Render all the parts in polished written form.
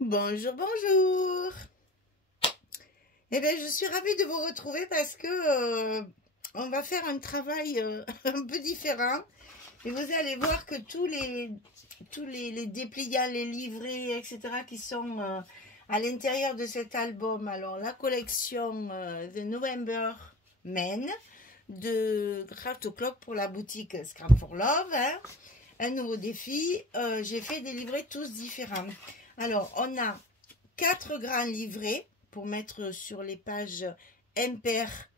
Bonjour, bonjour. Eh bien, je suis ravie de vous retrouver parce que on va faire un travail un peu différent. Et vous allez voir que tous les dépliants, les livrets, etc. qui sont à l'intérieur de cet album. Alors, la collection The November Men de Craft O'Clock pour la boutique Scrap for Love. Hein. Un nouveau défi. J'ai fait des livrets tous différents. Alors, on a 4 grands livrets pour mettre sur les pages impaires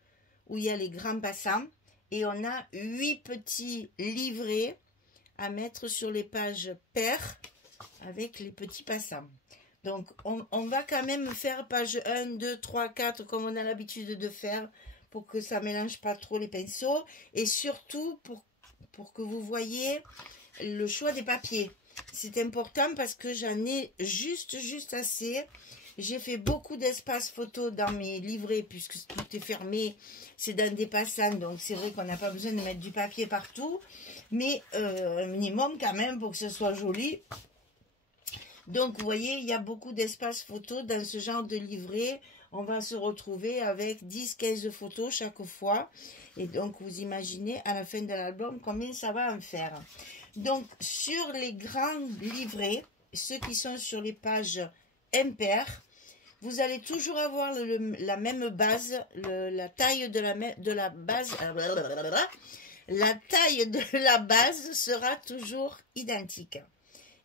où il y a les grands passants. Et on a 8 petits livrets à mettre sur les pages paires avec les petits passants. Donc, on va quand même faire page 1, 2, 3, 4 comme on a l'habitude de faire pour que ça ne mélange pas trop les pinceaux. Et surtout pour que vous voyez le choix des papiers. C'est important parce que j'en ai juste assez. J'ai fait beaucoup d'espace photo dans mes livrets puisque tout est fermé. C'est dans des passants, donc c'est vrai qu'on n'a pas besoin de mettre du papier partout. Mais un minimum quand même pour que ce soit joli. Donc vous voyez, il y a beaucoup d'espace photo dans ce genre de livret. On va se retrouver avec 10-15 photos chaque fois. Et donc vous imaginez à la fin de l'album combien ça va en faire. Donc, sur les grands livrets, ceux qui sont sur les pages impaires, vous allez toujours avoir la même base, la taille de la base, la taille de la base sera toujours identique.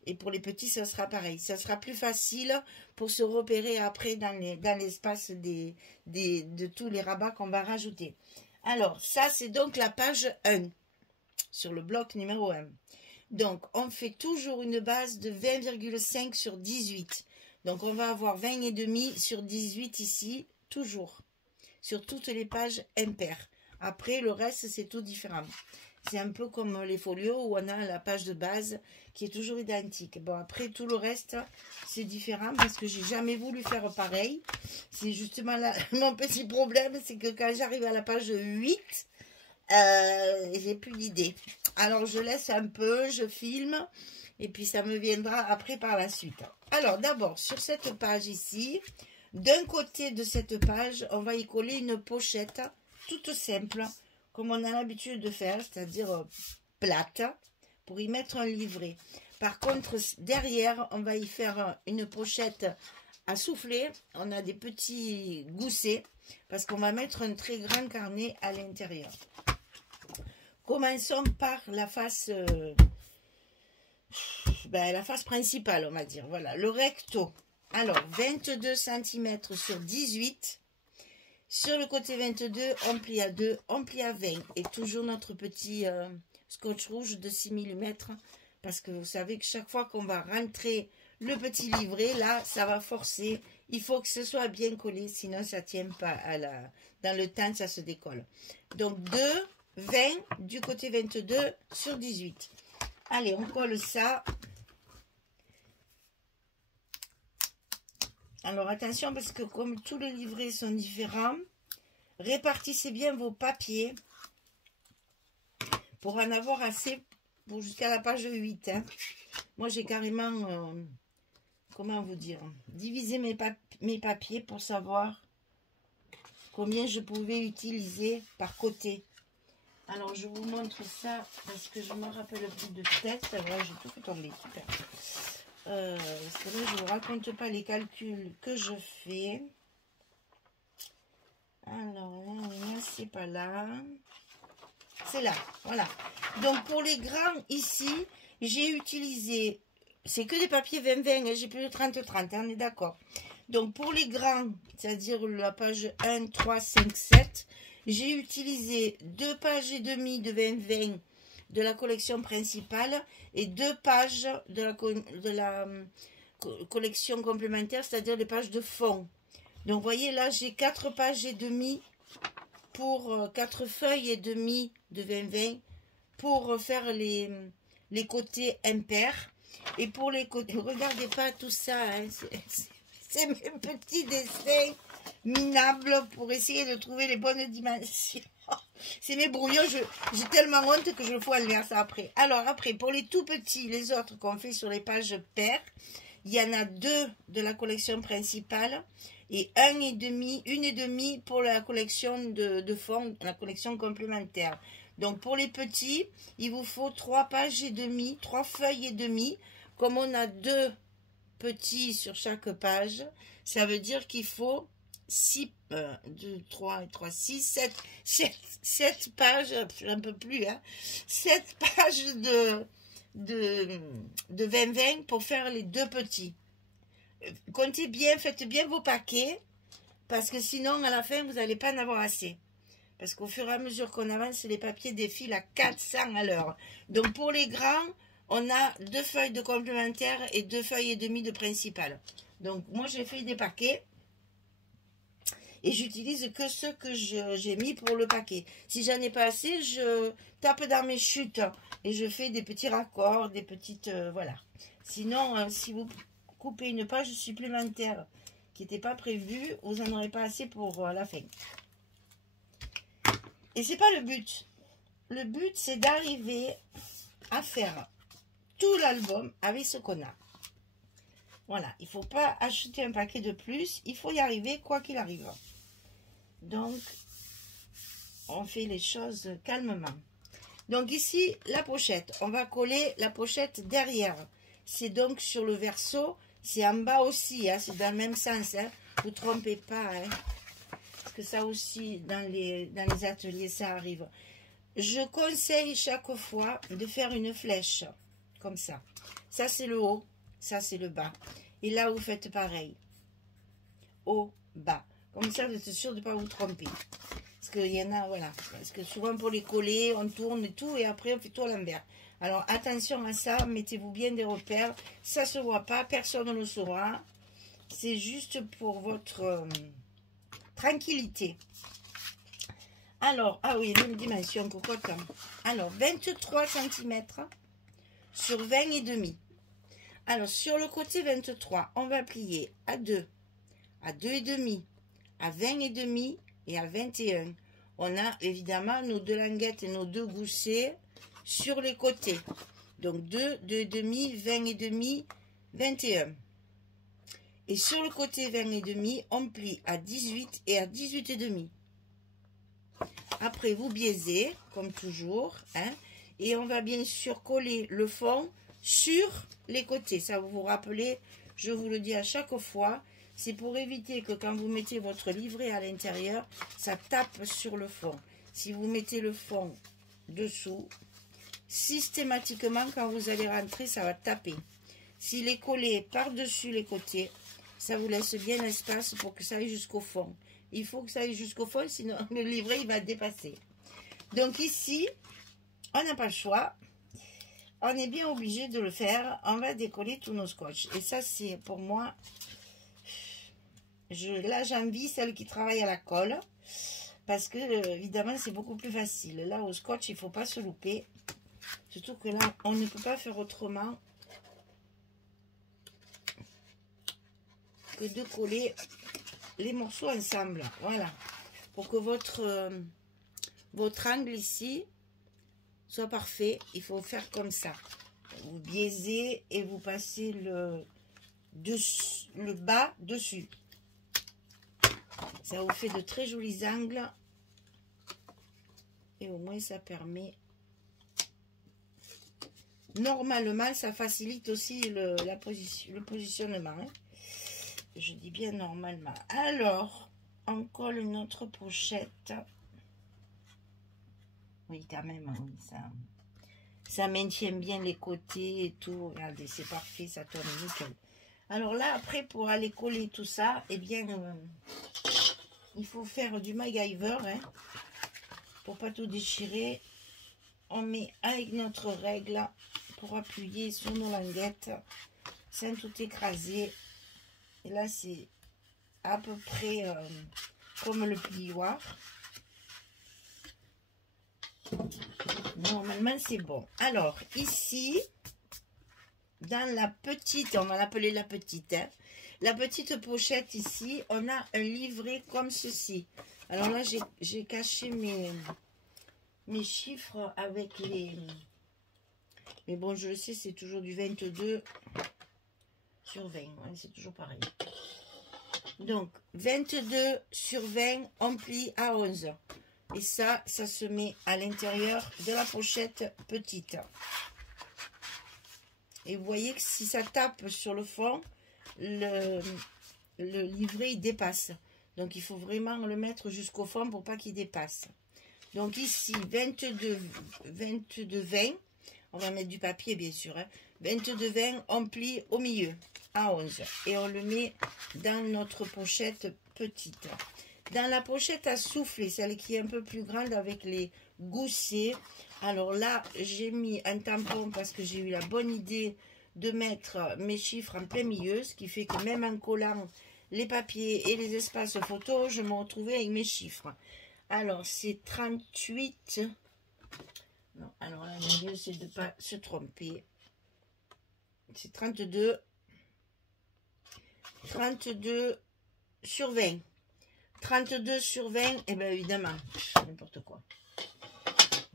Et pour les petits, ça sera pareil. Ça sera plus facile pour se repérer après dans l'espace de tous les rabats qu'on va rajouter. Alors, ça, c'est donc la page 1 sur le bloc numéro 1. Donc, on fait toujours une base de 20,5 sur 18. Donc, on va avoir 20,5 sur 18 ici, toujours, sur toutes les pages impaires. Après, le reste, c'est tout différent. C'est un peu comme les folios où on a la page de base qui est toujours identique. Bon, après, tout le reste, c'est différent parce que j'ai jamais voulu faire pareil. C'est justement là, mon petit problème, c'est que quand j'arrive à la page 8, j'ai plus d'idée. Alors je laisse un peu, je filme et puis ça me viendra après par la suite. Alors d'abord sur cette page ici, d'un côté de cette page, on va y coller une pochette toute simple comme on a l'habitude de faire, c'est-à-dire plate, pour y mettre un livret. Par contre derrière, on va y faire une pochette à souffler. On a des petits goussets parce qu'on va mettre un très grand carnet à l'intérieur. Commençons par la face principale, on va dire. Voilà, le recto. Alors, 22 cm sur 18. Sur le côté 22, on plie à 2, on plie à 20. Et toujours notre petit scotch rouge de 6 mm. Parce que vous savez que chaque fois qu'on va rentrer le petit livret, là, ça va forcer. Il faut que ce soit bien collé, sinon ça ne tient pas dans le temps, ça se décolle. Donc, 2... 20 du côté 22 sur 18. Allez, on colle ça. Alors, attention parce que comme tous les livrets sont différents, répartissez bien vos papiers pour en avoir assez pour jusqu'à la page 8. Hein. Moi, j'ai carrément, comment vous dire, divisé mes papiers pour savoir combien je pouvais utiliser par côté. Alors, je vous montre ça parce que je ne me rappelle plus de tête. Voilà, j'ai tout fait tomber. Super. C'est vrai, je ne vous raconte pas les calculs que je fais. Alors, là, c'est pas là. C'est là. Voilà. Donc, pour les grands, ici, j'ai utilisé... C'est que des papiers 20-20. J'ai plus de 30-30. On est d'accord. Donc, pour les grands, c'est-à-dire la page 1, 3, 5, 7... J'ai utilisé 2 pages et demie de 20-20 de la collection principale et 2 pages de la collection complémentaire, c'est-à-dire les pages de fond. Donc, vous voyez, là, j'ai 4 pages et demie pour 4 feuilles et demie de 20-20 pour faire les côtés impairs. Et pour les côtés, regardez pas tout ça, hein, c'est mes petits dessins minables pour essayer de trouver les bonnes dimensions. C'est mes brouillons, j'ai tellement honte que je fous en l'air ça après. Alors après, pour les tout petits, les autres qu'on fait sur les pages paires, Il y en a 2 de la collection principale et une et demi pour la collection de fond, la collection complémentaire. Donc pour les petits, il vous faut 3 pages et demie, 3 feuilles et demie. Comme on a 2 petits sur chaque page, ça veut dire qu'il faut 6, 2, 3 et 3, 6, 7 pages, un peu plus, hein, 7 pages de 20-20 pour faire les 2 petits. Comptez bien, faites bien vos paquets, parce que sinon, à la fin, vous n'allez pas en avoir assez. Parce qu'au fur et à mesure qu'on avance, les papiers défilent à 400 à l'heure. Donc, pour les grands, on a 2 feuilles de complémentaire et 2 feuilles et demie de principal. Donc, moi, j'ai fait des paquets. Et j'utilise que ceux que j'ai mis pour le paquet. Si j'en ai pas assez, je tape dans mes chutes. Et je fais des petits raccords, des petites... voilà. Sinon, si vous coupez une page supplémentaire qui n'était pas prévue, vous n'en aurez pas assez pour la fin. Et c'est pas le but. Le but, c'est d'arriver à faire tout l'album avec ce qu'on a. Voilà, il ne faut pas acheter un paquet de plus, il faut y arriver quoi qu'il arrive. Donc, on fait les choses calmement. Donc ici, la pochette, on va coller la pochette derrière. C'est donc sur le verso, c'est en bas aussi, hein, c'est dans le même sens. Hein. Vous ne trompez pas, hein, parce que ça aussi, dans les ateliers, ça arrive. Je conseille chaque fois de faire une flèche, comme ça. Ça, c'est le haut, ça, c'est le bas. Et là, vous faites pareil. Haut, bas. Comme ça, vous êtes sûr de ne pas vous tromper. Parce qu'il y en a, voilà. Parce que souvent, pour les coller, on tourne et tout, et après, on fait tout à l'envers. Alors, attention à ça, mettez-vous bien des repères. Ça ne se voit pas, personne ne le saura. C'est juste pour votre tranquillité. Alors, ah oui, même dimension, cocotte. Alors, 23 cm sur 20 et demi. Alors, sur le côté 23, on va plier à 2, à 2 et demi, à 20 et demi et à 21. On a évidemment nos 2 languettes et nos 2 goussets sur les côtés. Donc 2, 2 et demi, 20 et demi, 21. Et sur le côté 20 et demi, on plie à 18 et à 18 et demi. Après, vous biaisez, comme toujours, hein, et on va bien sûr coller le fond sur les côtés. Ça, vous vous rappelez, je vous le dis à chaque fois, c'est pour éviter que quand vous mettez votre livret à l'intérieur, ça tape sur le fond. Si vous mettez le fond dessous, systématiquement, quand vous allez rentrer, ça va taper. S'il est collé par-dessus les côtés, ça vous laisse bien l'espace pour que ça aille jusqu'au fond. Il faut que ça aille jusqu'au fond, sinon le livret, il va dépasser. Donc ici, on n'a pas le choix. On est bien obligé de le faire. On va décoller tous nos scotch. Et ça, c'est pour moi... Là, j'envie celle qui travaille à la colle. Parce que, évidemment, c'est beaucoup plus facile. Là, au scotch, il ne faut pas se louper. Surtout que là, on ne peut pas faire autrement que de coller les morceaux ensemble. Voilà. Pour que votre angle ici soit parfait, il faut faire comme ça. Vous biaisez et vous passez le bas dessus. Ça vous fait de très jolis angles. Et au moins, ça permet... Normalement, ça facilite aussi le positionnement. Hein. Je dis bien normalement. Alors, on colle notre pochette. Oui, quand même, oui, ça maintient bien les côtés et tout. Regardez, c'est parfait, ça tourne nickel. Alors là, après, pour aller coller tout ça, eh bien, il faut faire du MacGyver, hein, pour pas tout déchirer. On met avec notre règle pour appuyer sur nos languettes sans tout écraser. Et là, c'est à peu près comme le plioir. Normalement, c'est bon. Alors, ici, dans la petite, on va l'appeler la petite, hein, la petite pochette ici, on a un livret comme ceci. Alors là, j'ai caché mes chiffres avec les... Mais bon, je le sais, c'est toujours du 22. sur 20, ouais, c'est toujours pareil. Donc, 22 sur 20, on plie à 11. Et ça se met à l'intérieur de la pochette petite. Et vous voyez que si ça tape sur le fond, le livret il dépasse. Donc, il faut vraiment le mettre jusqu'au fond pour pas qu'il dépasse. Donc, ici, 22, 20. On va mettre du papier, bien sûr. Hein. 22, 20, on plie au milieu à 11. Et on le met dans notre pochette petite. Dans la pochette à souffler, celle qui est un peu plus grande avec les goussets. Alors là, j'ai mis un tampon parce que j'ai eu la bonne idée de mettre mes chiffres en plein milieu. Ce qui fait que même en collant les papiers et les espaces photos, je me retrouvais avec mes chiffres. Alors, c'est 38. Non, alors là, le mieux, c'est de ne pas se tromper. C'est 32. 32 sur 20. 32 sur 20, et bien évidemment, n'importe quoi.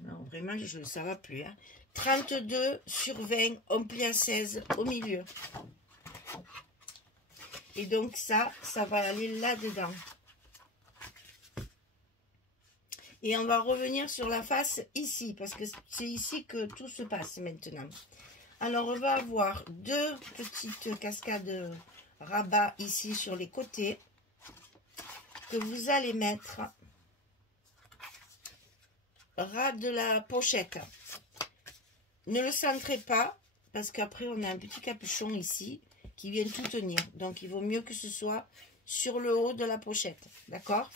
Non, vraiment, ça ne va plus. Hein. 32 sur 20, on plie à 16 au milieu. Et donc ça va aller là-dedans. Et on va revenir sur la face ici, parce que c'est ici que tout se passe maintenant. Alors, on va avoir deux petites cascades rabat ici sur les côtés, que vous allez mettre ras de la pochette. Ne le centrez pas, parce qu'après, on a un petit capuchon ici, qui vient tout tenir. Donc, il vaut mieux que ce soit sur le haut de la pochette. D'accord ?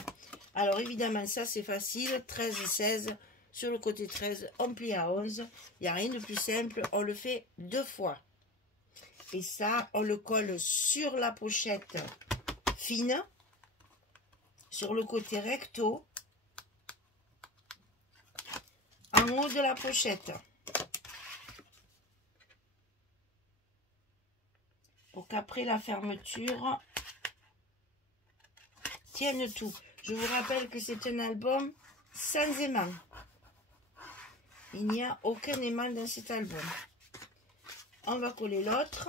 Alors, évidemment, ça, c'est facile. 13 et 16. Sur le côté 13, on plie à 11. Il n'y a rien de plus simple. On le fait 2 fois. Et ça, on le colle sur la pochette fine. Sur le côté recto. En haut de la pochette. Pour qu'après la fermeture tienne tout. Je vous rappelle que c'est un album sans aimant. Il n'y a aucun aimant dans cet album. On va coller l'autre.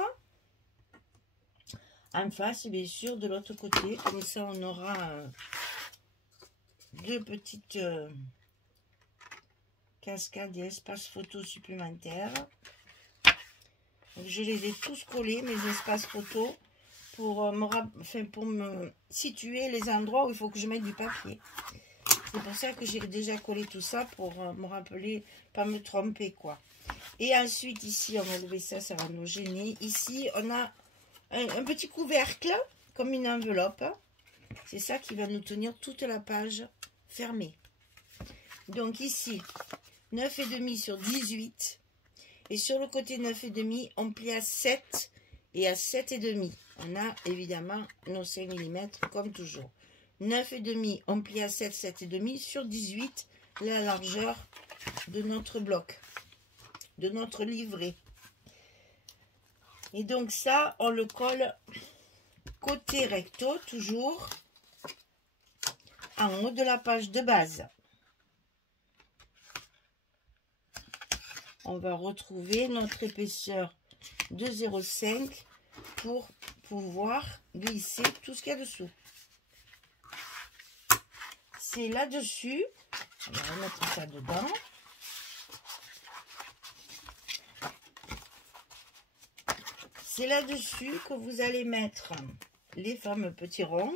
En face, bien sûr, de l'autre côté. Comme ça, on aura deux petites cascades et espaces photos supplémentaires. Donc, je les ai tous collés, mes espaces photos, pour me situer les endroits où il faut que je mette du papier. C'est pour ça que j'ai déjà collé tout ça, pour me rappeler, pas me tromper, quoi. Et ensuite, ici, on va lever ça, ça va nous gêner. Ici, on a un petit couvercle, comme une enveloppe. C'est ça qui va nous tenir toute la page fermée. Donc ici, 9,5 sur 18. Et sur le côté 9,5, on plie à 7 et à 7,5. On a évidemment nos 5 mm comme toujours. 9,5, on plie à 7, 7,5 sur 18, la largeur de notre bloc, de notre livret. Et donc ça, on le colle côté recto, toujours, en haut de la page de base. On va retrouver notre épaisseur de 0,5 pour pouvoir glisser tout ce qu'il y a dessous. C'est là-dessus, on va remettre ça dedans. C'est là-dessus que vous allez mettre les fameux petits ronds.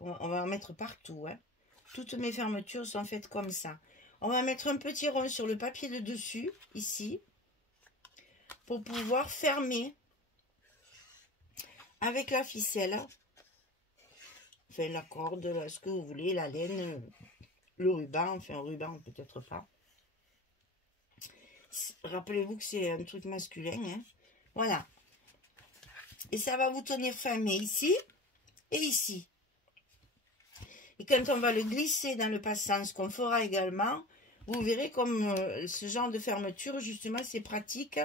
On va en mettre partout. Hein. Toutes mes fermetures sont faites comme ça. On va mettre un petit rond sur le papier de dessus, ici, pour pouvoir fermer avec la ficelle. Enfin, la corde, ce que vous voulez, la laine, le ruban, enfin, un ruban, peut-être pas. Rappelez-vous que c'est un truc masculin, hein. Voilà. Et ça va vous tenir fermé ici et ici. Et quand on va le glisser dans le passe-sens, qu'on fera également, vous verrez comme ce genre de fermeture, justement, c'est pratique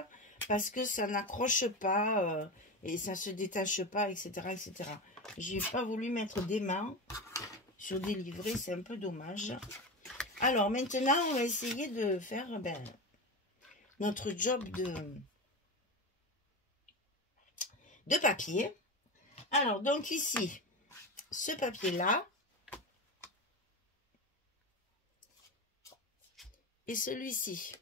parce que ça n'accroche pas et ça ne se détache pas, etc. etc. J'ai pas voulu mettre d'aimant sur des livrets, c'est un peu dommage. Alors maintenant, on va essayer de faire notre job de papier. Alors, donc ici, ce papier-là et celui-ci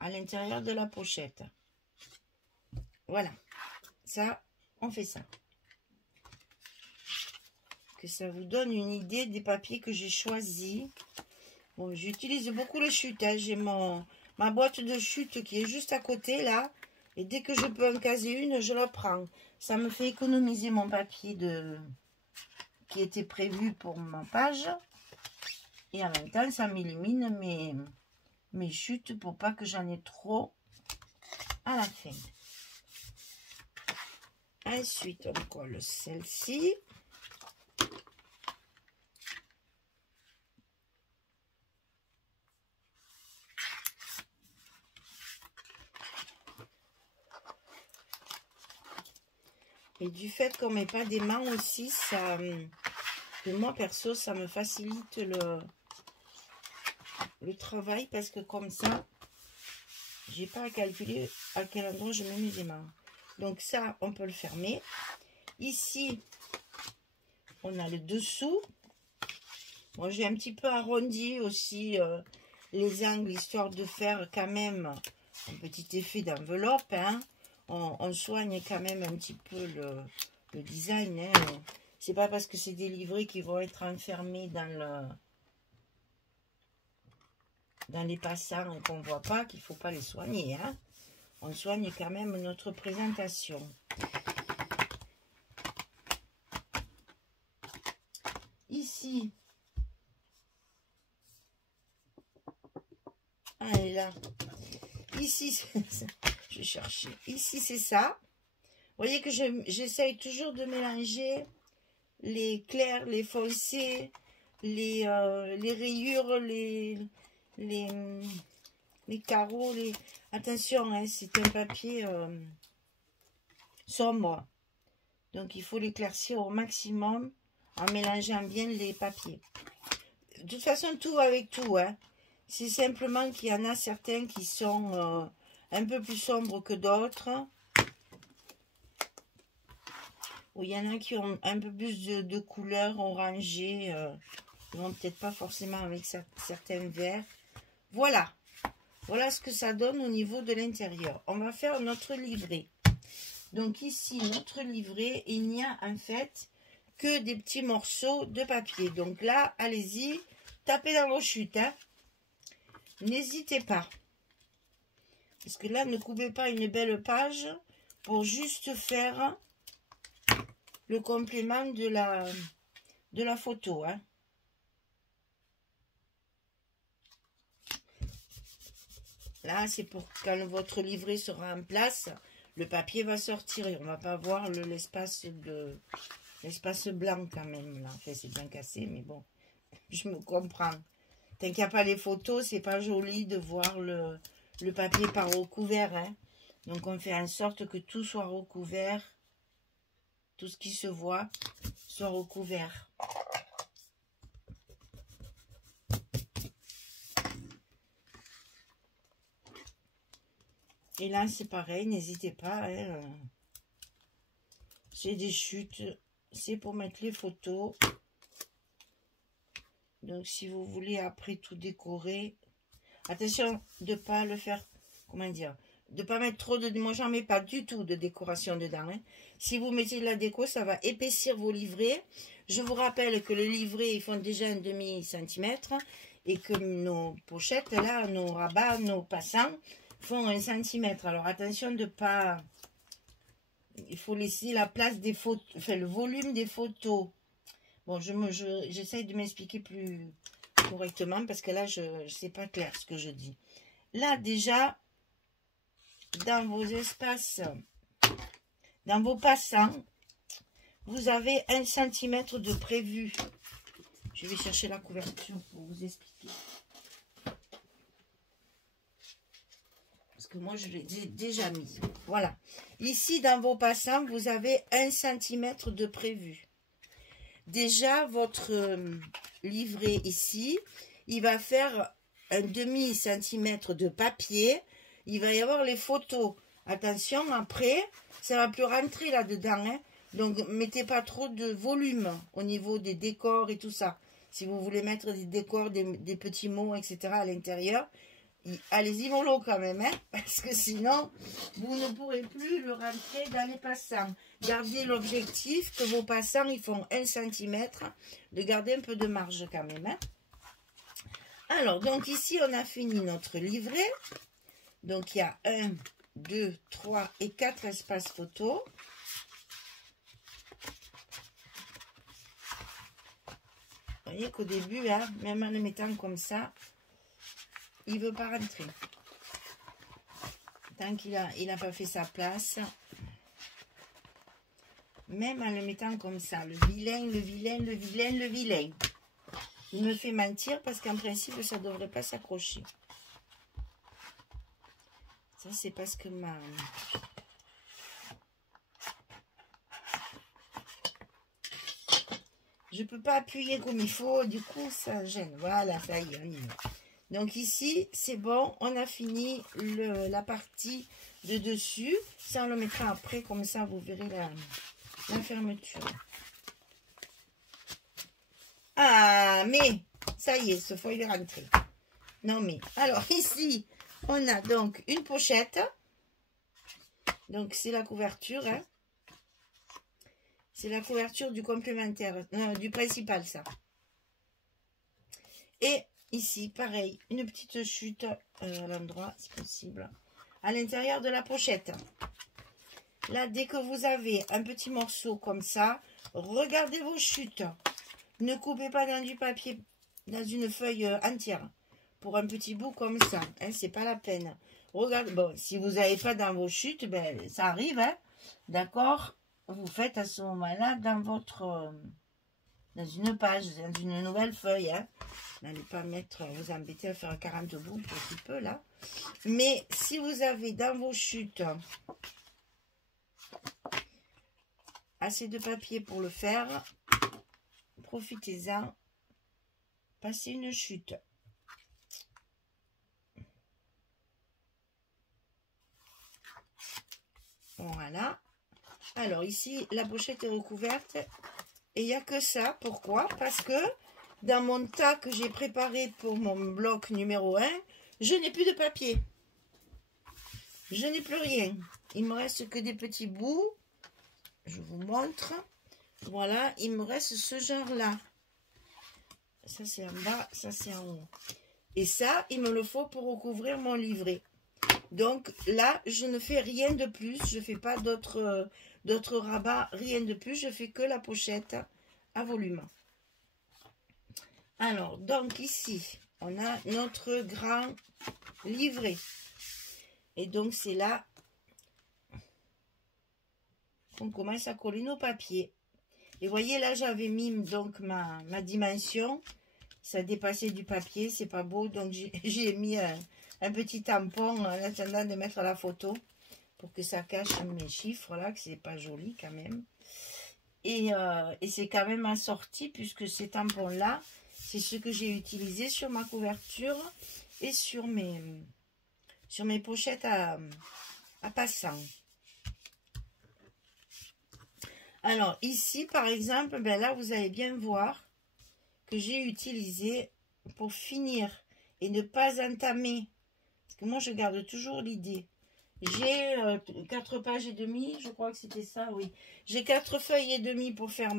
à l'intérieur de la pochette. Voilà, ça, on fait ça. Que ça vous donne une idée des papiers que j'ai choisis. Bon, j'utilise beaucoup le chute, hein. J'ai ma boîte de chute qui est juste à côté, là. Et dès que je peux en caser une, je la prends. Ça me fait économiser mon papier qui était prévu pour ma page. Et en même temps, ça m'élimine mes chutes pour pas que j'en ai trop à la fin. Ensuite, on colle celle-ci. Et du fait qu'on met pas d'aimant aussi, ça, que moi perso, ça me facilite le travail parce que comme ça, j'ai pas à calculer à quel endroit je mets mes aimants. Donc ça, on peut le fermer. Ici, on a le dessous. Moi, j'ai un petit peu arrondi aussi les angles, histoire de faire quand même un petit effet d'enveloppe, hein. On soigne quand même un petit peu le design, hein. C'est pas parce que c'est des livrets qui vont être enfermés dans les passants qu'on voit pas qu'il faut pas les soigner, hein. On soigne quand même notre présentation. Ici, elle est là. Ici, je vais chercher. Ici, c'est ça. Vous voyez que j'essaye toujours de mélanger les clairs, les foncés, les rayures, les carreaux. Attention, hein, c'est un papier sombre. Donc, il faut l'éclaircir au maximum en mélangeant bien les papiers. De toute façon, tout avec tout, hein. C'est simplement qu'il y en a certains qui sont un peu plus sombres que d'autres. Ou il y en a qui ont un peu plus de couleurs orangées. Ils vont peut-être pas forcément avec certains verts. Voilà. Voilà ce que ça donne au niveau de l'intérieur. On va faire notre livret. Donc ici, notre livret, il n'y a en fait que des petits morceaux de papier. Donc là, allez-y, tapez dans vos chutes, hein. N'hésitez pas. Parce que là, ne coupez pas une belle page pour juste faire le complément de la photo, hein. Là, c'est pour quand votre livret sera en place, le papier va sortir et on va pas voir l'espace blanc quand même. Là, enfin, c'est bien cassé, mais bon, je me comprends. Tant qu'il n'y a pas les photos, c'est pas joli de voir le papier par recouvert, hein. Donc, on fait en sorte que tout soit recouvert. Tout ce qui se voit soit recouvert. Et là, c'est pareil, n'hésitez pas, hein. J'ai des chutes, c'est pour mettre les photos. Donc, si vous voulez après tout décorer, attention de ne pas le faire, comment dire, de ne pas mettre trop de... Moi, j'en mets pas du tout de décoration dedans, hein. Si vous mettez de la déco, ça va épaissir vos livrets. Je vous rappelle que les livrets, ils font déjà un demi-centimètre et que nos pochettes, là, nos rabats, nos passants font 1 centimètre. Alors, attention de pas... Il faut laisser la place des photos, enfin, le volume des photos. Bon, j'essaye de m'expliquer plus correctement parce que là, c'est pas clair ce que je dis. Là, déjà, dans vos espaces, dans vos passants, vous avez 1 centimètre de prévu. Je vais chercher la couverture pour vous expliquer. Parce que moi, je l'ai déjà mis. Voilà. Ici, dans vos passants, vous avez 1 centimètre de prévu. Déjà, votre livret ici, il va faire un demi-centimètre de papier. Il va y avoir les photos. Attention, après, ça va plus rentrer là-dedans. Hein. Donc, mettez pas trop de volume au niveau des décors et tout ça. Si vous voulez mettre des décors, des petits mots, etc. à l'intérieur, allez-y mollo quand même, hein, parce que sinon, vous ne pourrez plus le rentrer dans les passants. Gardez l'objectif que vos passants, ils font 1 cm, de garder un peu de marge quand même. Hein. Alors, donc ici, on a fini notre livret. Donc, il y a 1, 2, 3 et 4 espaces photos. Vous voyez qu'au début, hein, même en le mettant comme ça, il ne veut pas rentrer. Tant qu'il a pas fait sa place. Même en le mettant comme ça. Le vilain, le vilain, le vilain, le vilain. Il me fait mentir parce qu'en principe, ça ne devrait pas s'accrocher. Ça, c'est parce que ma... Je ne peux pas appuyer comme il faut. Du coup, ça gêne. Voilà, ça y est, on y va. Donc ici, c'est bon, on a fini la partie de dessus. Ça, on le mettra après, comme ça, vous verrez la fermeture. Ah, mais, ça y est, ce fois, il est rentré. Non, mais, alors ici, on a donc une pochette. Donc, c'est la couverture, hein. C'est la couverture du complémentaire, du principal, ça. Et... ici, pareil, une petite chute à l'endroit, si possible, à l'intérieur de la pochette. Là, dès que vous avez un petit morceau comme ça, regardez vos chutes. Ne coupez pas dans du papier, dans une feuille entière, pour un petit bout comme ça. Hein, c'est pas la peine. Regardez, bon, si vous n'avez pas dans vos chutes, ben, ça arrive, hein, d'accord. Vous faites à ce moment-là dans votre... dans une page, dans une nouvelle feuille, hein. N'allez pas mettre, vous embêter à faire 40 bouts, un petit peu là. Mais si vous avez dans vos chutes assez de papier pour le faire, profitez-en. Passez une chute. Voilà. Alors ici, la pochette est recouverte. Et il n'y a que ça. Pourquoi? Parce que dans mon tas que j'ai préparé pour mon bloc numéro 1, je n'ai plus de papier. Je n'ai plus rien. Il me reste que des petits bouts. Je vous montre. Voilà, il me reste ce genre-là. Ça, c'est en bas, ça, c'est en haut. Et ça, il me le faut pour recouvrir mon livret. Donc là, je ne fais rien de plus. Je ne fais pas d'autres rabats, rien de plus. Je fais que la pochette à volume. Alors, donc ici, on a notre grand livret. Et donc, c'est là qu'on commence à coller nos papiers. Et voyez, là, j'avais mis donc ma dimension. Ça dépassait du papier, c'est pas beau. Donc, j'ai mis un petit tampon en attendant de mettre la photo pour que ça cache mes chiffres, là, que c'est pas joli quand même. Et c'est quand même assorti puisque ces tampons-là, c'est ce que j'ai utilisé sur ma couverture et sur mes pochettes à passant. Alors ici, par exemple, ben là, vous allez bien voir que j'ai utilisé pour finir et ne pas entamer. Parce que moi, je garde toujours l'idée. J'ai 4 pages et demie, je crois que c'était ça, oui. J'ai 4 feuilles et demie pour faire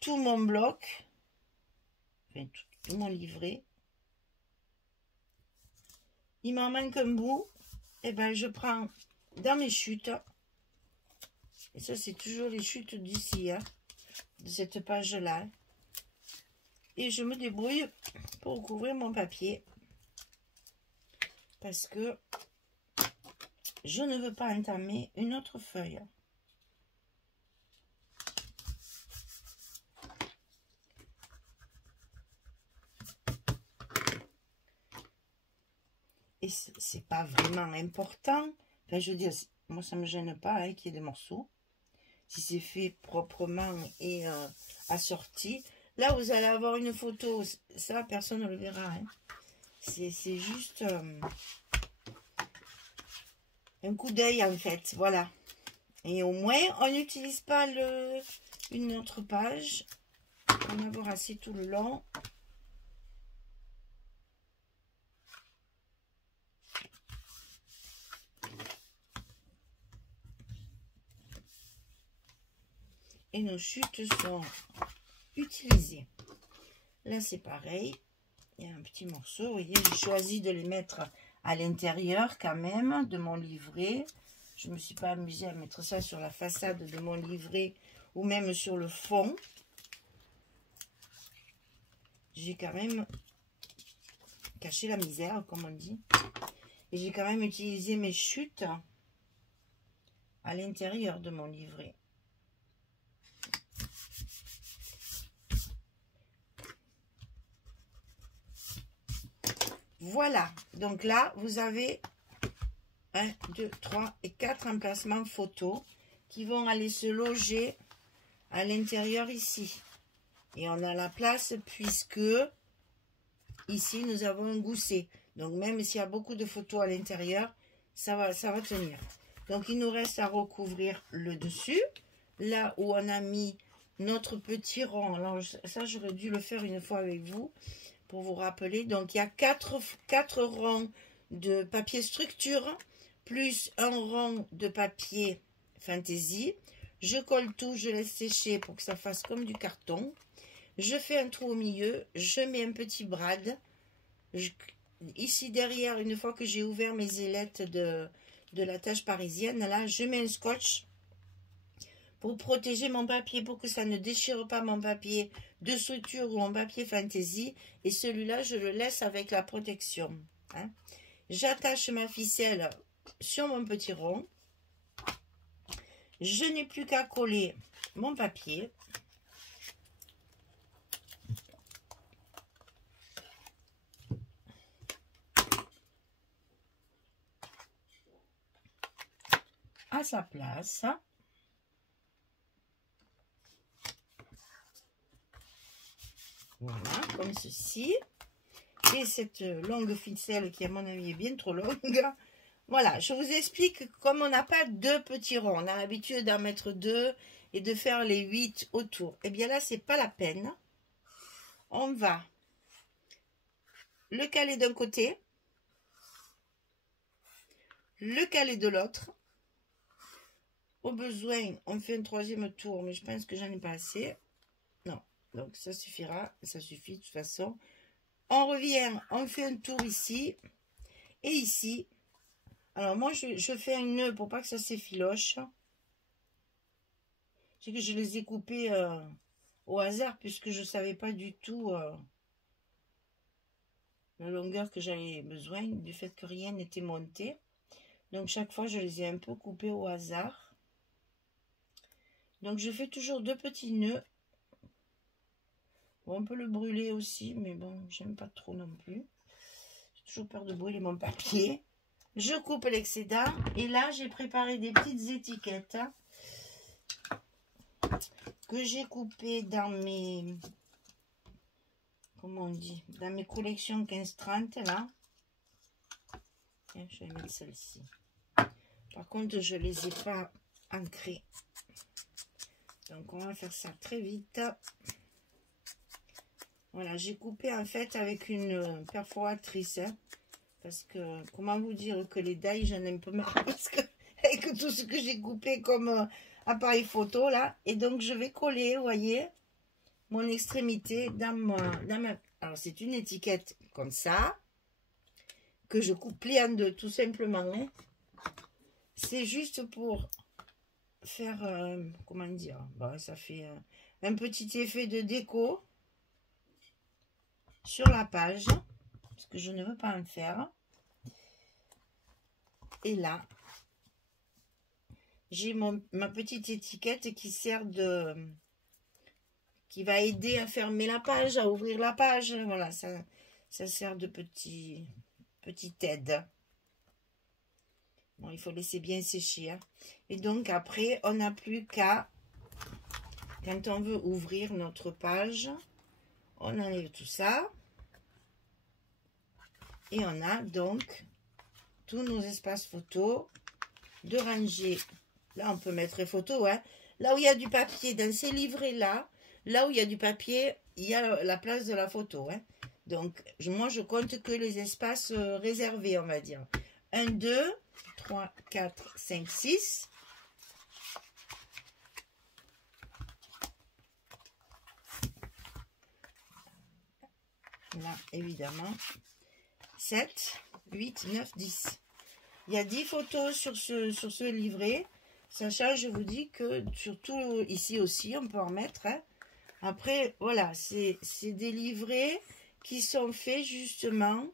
tout mon bloc. Enfin, tout mon livret. Il m'en manque un bout. Et ben, je prends dans mes chutes. Et ça, c'est toujours les chutes d'ici, hein, de cette page-là. Et je me débrouille pour couvrir mon papier. Parce que je ne veux pas entamer une autre feuille. Et c'est pas vraiment important. Enfin, je veux dire, moi, ça me gêne pas hein, qu'il y ait des morceaux. Si c'est fait proprement et assorti. Là, vous allez avoir une photo. Ça, personne ne le verra. Hein. C'est juste... un coup d'œil en fait, voilà. Et au moins, on n'utilise pas une autre page. On va avoir assez tout le long. Et nos chutes sont utilisées. Là, c'est pareil. Il y a un petit morceau. Vous voyez, j'ai choisi de les mettre à l'intérieur quand même de mon livret. Je ne me suis pas amusée à mettre ça sur la façade de mon livret ou même sur le fond. J'ai quand même caché la misère, comme on dit. Et j'ai quand même utilisé mes chutes à l'intérieur de mon livret. Voilà, donc là, vous avez 1, 2, 3 et 4 emplacements photos qui vont aller se loger à l'intérieur ici. Et on a la place puisque ici, nous avons un gousset. Donc, même s'il y a beaucoup de photos à l'intérieur, ça va tenir. Donc, il nous reste à recouvrir le dessus. Là où on a mis notre petit rond. Alors, ça, j'aurais dû le faire une fois avec vous pour vous rappeler. Donc, il y a 4 ronds de papier structure plus un rond de papier fantaisie. Je colle tout, je laisse sécher pour que ça fasse comme du carton. Je fais un trou au milieu, je mets un petit brad. Ici derrière, une fois que j'ai ouvert mes ailettes de la tâche parisienne, là, je mets un scotch pour protéger mon papier, pour que ça ne déchire pas mon papier de structure ou mon papier fantaisie. Et celui-là, je le laisse avec la protection. Hein. J'attache ma ficelle sur mon petit rond. Je n'ai plus qu'à coller mon papier. À sa place. Voilà, comme ceci. Et cette longue ficelle qui, à mon avis, est bien trop longue. Voilà, je vous explique, comme on n'a pas 2 petits ronds, on a l'habitude d'en mettre 2 et de faire les 8 autour. Et bien là, c'est pas la peine. On va le caler d'un côté, le caler de l'autre. Au besoin, on fait un 3e tour, mais je pense que j'en ai pas assez. Non, donc ça suffira, ça suffit de toute façon. On revient, on fait un tour ici et ici. Alors moi, je fais un nœud pour pas que ça s'effiloche. C'est que je les ai coupés au hasard puisque je savais pas du tout la longueur que j'avais besoin du fait que rien n'était monté. Donc chaque fois, je les ai un peu coupés au hasard. Donc je fais toujours 2 petits nœuds. Bon, on peut le brûler aussi, mais bon, j'aime pas trop non plus. J'ai toujours peur de brûler mon papier. Je coupe l'excédent. Et là, j'ai préparé des petites étiquettes que j'ai coupées dans mes... Comment on dit? Dans mes collections 15-30, là. Tiens, je vais mettre celle-ci. Par contre, je ne les ai pas ancrées. Donc, on va faire ça très vite. Voilà, j'ai coupé en fait avec une perforatrice. Hein, parce que, comment vous dire que les dailles, j'en ai un peu marre. Parce que, avec tout ce que j'ai coupé comme appareil photo, là. Et donc, je vais coller, vous voyez, mon extrémité dans ma... Alors, c'est une étiquette comme ça. Que je coupe plie en 2, tout simplement. Hein. C'est juste pour faire, comment dire, bon, ça fait un petit effet de déco sur la page, parce que je ne veux pas en faire. Et là, j'ai ma petite étiquette qui sert de... qui va aider à fermer la page, à ouvrir la page. Voilà, ça sert de petite aide. Bon, il faut laisser bien sécher. Hein. Et donc, après, on n'a plus qu'à, quand on veut ouvrir notre page, on enlève tout ça. Et on a donc tous nos espaces photos de ranger. Là, on peut mettre les photos. Hein. Là où il y a du papier, dans ces livrets-là, là où il y a du papier, il y a la place de la photo. Hein. Donc, moi, je compte que les espaces réservés, on va dire. 1, 2, 3, 4, 5, 6. Là, évidemment. 7, 8, 9, 10. Il y a 10 photos sur ce livret. Sachant, je vous dis que surtout ici aussi, on peut en mettre. Hein. Après, voilà, c'est des livrets qui sont faits justement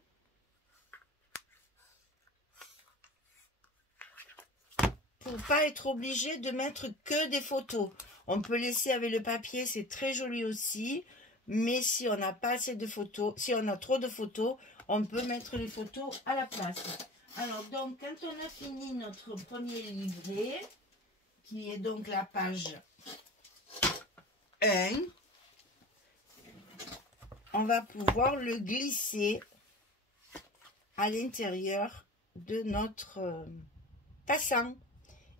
pour pas être obligé de mettre que des photos. On peut laisser avec le papier, c'est très joli aussi. Mais si on n'a pas assez de photos, si on a trop de photos, on peut mettre les photos à la place. Alors, donc, quand on a fini notre premier livret, qui est donc la page 1, on va pouvoir le glisser à l'intérieur de notre passant.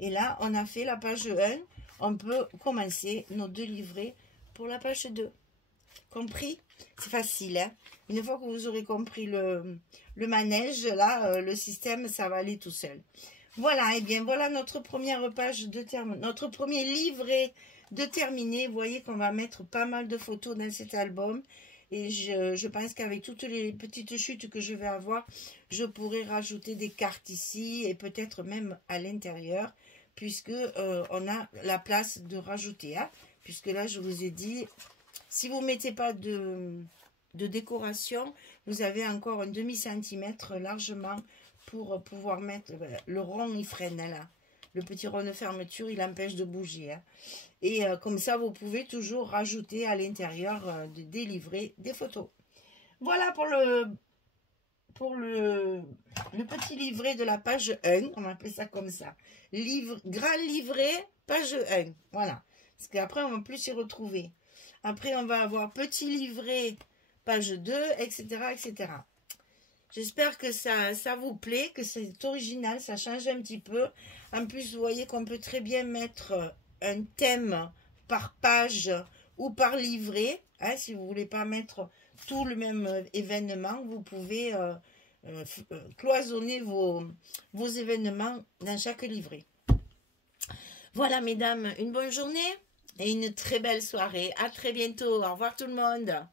Et là, on a fait la page 1. On peut commencer nos 2 livrets pour la page 2. Compris? C'est facile. Hein? Une fois que vous aurez compris le manège, là, le système, ça va aller tout seul. Voilà, et bien voilà notre première page de terme, notre premier livret de terminé. Vous voyez qu'on va mettre pas mal de photos dans cet album. Et je pense qu'avec toutes les petites chutes que je vais avoir, je pourrai rajouter des cartes ici et peut-être même à l'intérieur, puisque on a la place de rajouter. Hein, puisque là, je vous ai dit, si vous ne mettez pas de décoration, vous avez encore un demi-centimètre largement pour pouvoir mettre le rond, il freine là. Le petit rond de fermeture, il empêche de bouger. Hein. Et comme ça, vous pouvez toujours rajouter à l'intérieur des livrets, des photos. Voilà pour le petit livret de la page 1. On va appeler ça comme ça. Grand livret, page 1. Voilà. Parce qu'après, on ne va plus s'y retrouver. Après, on va avoir petit livret, page 2, etc. etc. J'espère que ça vous plaît, que c'est original, ça change un petit peu. En plus, vous voyez qu'on peut très bien mettre un thème par page ou par livret. Hein, si vous ne voulez pas mettre tout le même événement, vous pouvez cloisonner vos événements dans chaque livret. Voilà, mesdames, une bonne journée et une très belle soirée. À très bientôt. Au revoir tout le monde.